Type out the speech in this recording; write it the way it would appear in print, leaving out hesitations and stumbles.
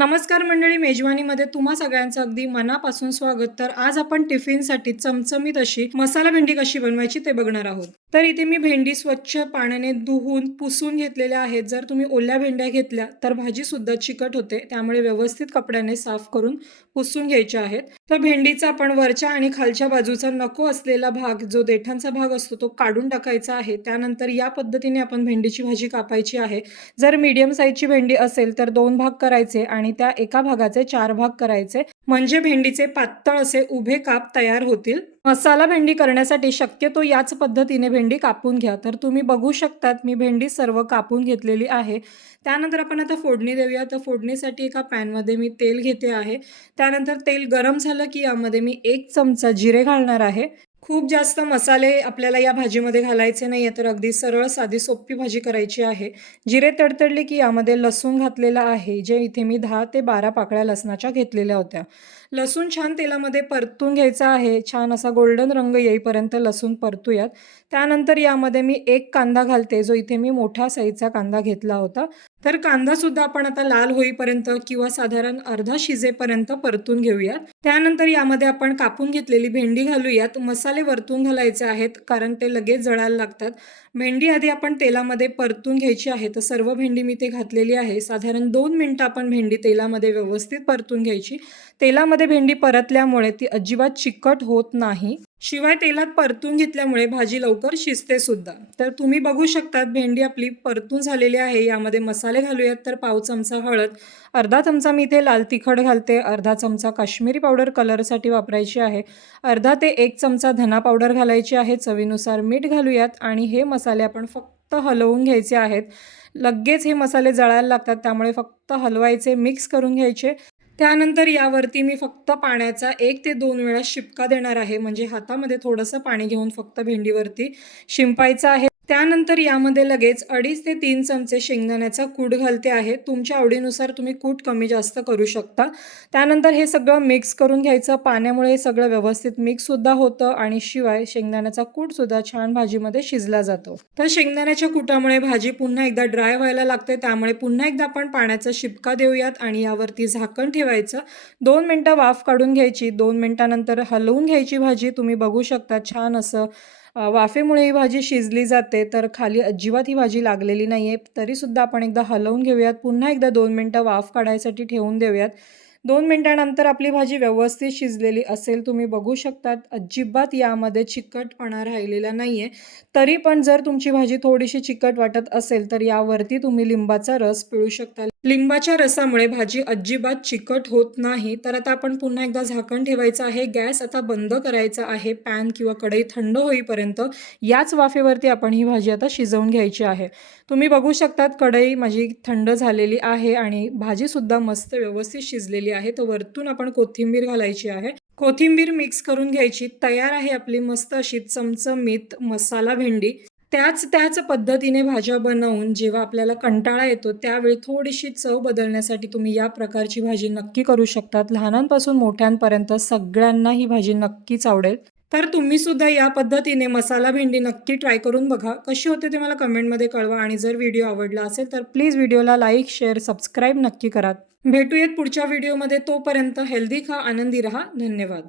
नमस्कार मंडळी, मेजवानीमध्ये तुम्हा सगळ्यांचं अगदी मनापासून स्वागत। तर आज आपण टिफिनसाठी चमचमीत अशी मसाला भेंडी कशी बनवायची ते बघणार आहोत। तर इथे मी भेंडी स्वच्छ पाण्याने धुवून पुसून घेतलेल्या आहेत। जर तुम्ही ओल्या भेंड्या घेतल्या तर भाजी सुद्धा चिकट होते, त्यामुळे व्यवस्थित कपड्याने साफ करून पुसून घ्यायच्या आहेत। तर भेंडीचा आपण वरच्या आणि खालच्या बाजूचा नको असलेला भाग, जो देठांचा भाग असतो, तो काढून टाकायचा आहे। त्यानंतर या पद्धतीने आपण भेंडीची भाजी कापायची आहे। जर मीडियम साईजची भेंडी असेल तर 2 भाग करायचे आणि त्या एका भागाचे 4 भाग करायचे, म्हणजे भेंडीचे पातळ असे उभे काप तयार होतील। मसाला भेंडी करण्यासाठी शक्यतो याच पद्धतीने भेंडी कापून घ्या। तर तुम्ही बघू शकतात मी भेंडी सर्व कापून घेतलेली आहे। त्यानंतर आपण आता फोडणी देऊया। तर फोडणीसाठी एका पॅनमध्ये मी तेल घेते आहे। त्यानंतर तेल गरम झालं की यामध्ये मी 1 चमचा जिरे घालणार आहे। खूप जास्त मसाले आपल्याला या भाजीमध्ये घालायचे नाही आहे, तर अगदी सरळ साधी सोपी भाजी करायची आहे। जिरे तडतडले की यामध्ये लसूण घातलेला आहे, जे इथे मी 10 ते 12 पाकळ्या लसणाच्या घेतलेल्या होत्या। लसूण छान तेलामध्ये परतून घ्यायचा आहे, छान असा गोल्डन रंग येईपर्यंत लसूण परतूयात। त्यानंतर यामध्ये मी 1 कांदा घालते, जो इथे मी मोठ्या साईजचा कांदा घेतला होता। तर कांदा सुद्धा आपण आता लाल होईपर्यंत किंवा साधारण अर्धा शिजेपर्यंत परतून घेऊयात। त्यानंतर यामध्ये आपण कापून घेतलेली भेंडी घालूयात। मसाले वरतून घालायचे आहेत, कारण ते लगेच जळायला लागतात। भेंडी आधी आपण तेलामध्ये परतून घ्यायची आहे। तर सर्व भेंडी मी ते घातलेली आहे। साधारण 2 मिनिटं आपण भेंडी तेलामध्ये व्यवस्थित परतून घ्यायची। तेलामध्ये भेंडी परतल्यामुळे ती अजिबात चिकट होत नाही, शिवाय तेलात परतून घेतल्यामुळे भाजी लवकर शिजते सुद्धा। तर तुम्ही बघू शकतात भेंडी आपली परतून झालेली आहे। यामध्ये मसाले घालूयात। तर पाव चमचा हळद, अर्धा चमचा मी इथे लाल तिखट घालते, अर्धा चमचा काश्मीरी पावडर कलरसाठी वापरायची आहे, अर्धा ते 1 चमचा धना पावडर घालायची आहे, चवीनुसार मीठ घालूयात आणि हे मसाले आपण फक्त हलवून घ्यायचे आहेत। लगेच हे मसाले जळायला लागतात, त्यामुळे फक्त हलवायचे, मिक्स करून घ्यायचे। त्यानंतर यावरती मी फक्त पाण्याचा 1 ते 2 वेळा शिपका देणार आहे, म्हणजे हातामध्ये थोडंसं पाणी घेऊन फक्त भेंडीवरती शिंपायचं आहे। त्यानंतर यामध्ये लगेच 2.5 ते 3 चमचे शेंगदाण्याचा कूट घालते आहे। तुमच्या आवडीनुसार तुम्ही कूट कमी जास्त करू शकता। त्यानंतर हे सगळं मिक्स करून घ्यायचं। पाण्यामुळे हे सगळं व्यवस्थित मिक्स सुद्धा होतं आणि शिवाय शेंगदाण्याचा कूट सुद्धा छान भाजीमध्ये शिजला जातो। तर शेंगदाण्याच्या कुटामुळे भाजी पुन्हा एकदा ड्राय व्हायला लागते, त्यामुळे पुन्हा एकदा आपण पाण्याचा शिपका देऊयात आणि यावरती झाकण ठेवायचं। 2 मिनिटं वाफ काढून घ्यायची। 2 मिनिटानंतर हलवून घ्यायची भाजी। तुम्ही बघू शकता छान असं वाफेमुळे ही भाजी शिजली जाते, तर खाली अजिबात ही भाजी लागलेली नाही आहे। तरीसुद्धा आपण एकदा हलवून घेऊयात, पुन्हा एकदा 2 मिनिटं वाफ काढायसाठी ठेवून देऊयात। 2 मिनिटानंतर आपली भाजी व्यवस्थित शिजलेली असेल। तुम्ही बघू शकतात अजिबात यामध्ये चिकटपणा राहिलेला नाही आहे। तरी पण जर तुमची भाजी थोडीशी चिकट वाटत असेल तर यावरती तुम्ही लिंबाचा रस पिळू शकता। लिंबाच्या रसामुळे भाजी अजिबात चिकट होत नाही। तर आता आपण पुन्हा एकदा झाकण ठेवायचं आहे। गॅस आता बंद करायचा आहे। पॅन किंवा कढई थंड होईपर्यंत याच वाफेवरती आपण ही भाजी आता शिजवून घ्यायची आहे। तुम्ही बघू शकतात कढई माझी थंड झालेली आहे आणि भाजीसुद्धा मस्त व्यवस्थित शिजलेली आहे। तर वरतून आपण कोथिंबीर घालायची आहे। कोथिंबीर मिक्स करून घ्यायची। तयार आहे आपली मस्त अशी चमचमीत मसाला भेंडी। त्याच पद्धतीने भाज्या बनवून जेव्हा आपल्याला कंटाळा येतो त्यावेळी थोडीशी चव बदलण्यासाठी तुम्ही या प्रकारची भाजी नक्की करू शकतात। लहानांपासून मोठ्यांपर्यंत सगळ्यांना ही भाजी नक्कीच आवडेल। तर तुम्ही सुद्धा या पद्धतीने मसाला भेंडी नक्की ट्राय करून बघा। कशी होते ते मला कमेंटमध्ये कळवा आणि जर व्हिडिओ आवडला असेल तर प्लीज व्हिडिओला लाईक, शेअर, सबस्क्राईब नक्की करा। भेटूयात पुढच्या व्हिडिओमध्ये। तोपर्यंत हेल्दी खा, आनंदी रहा। धन्यवाद।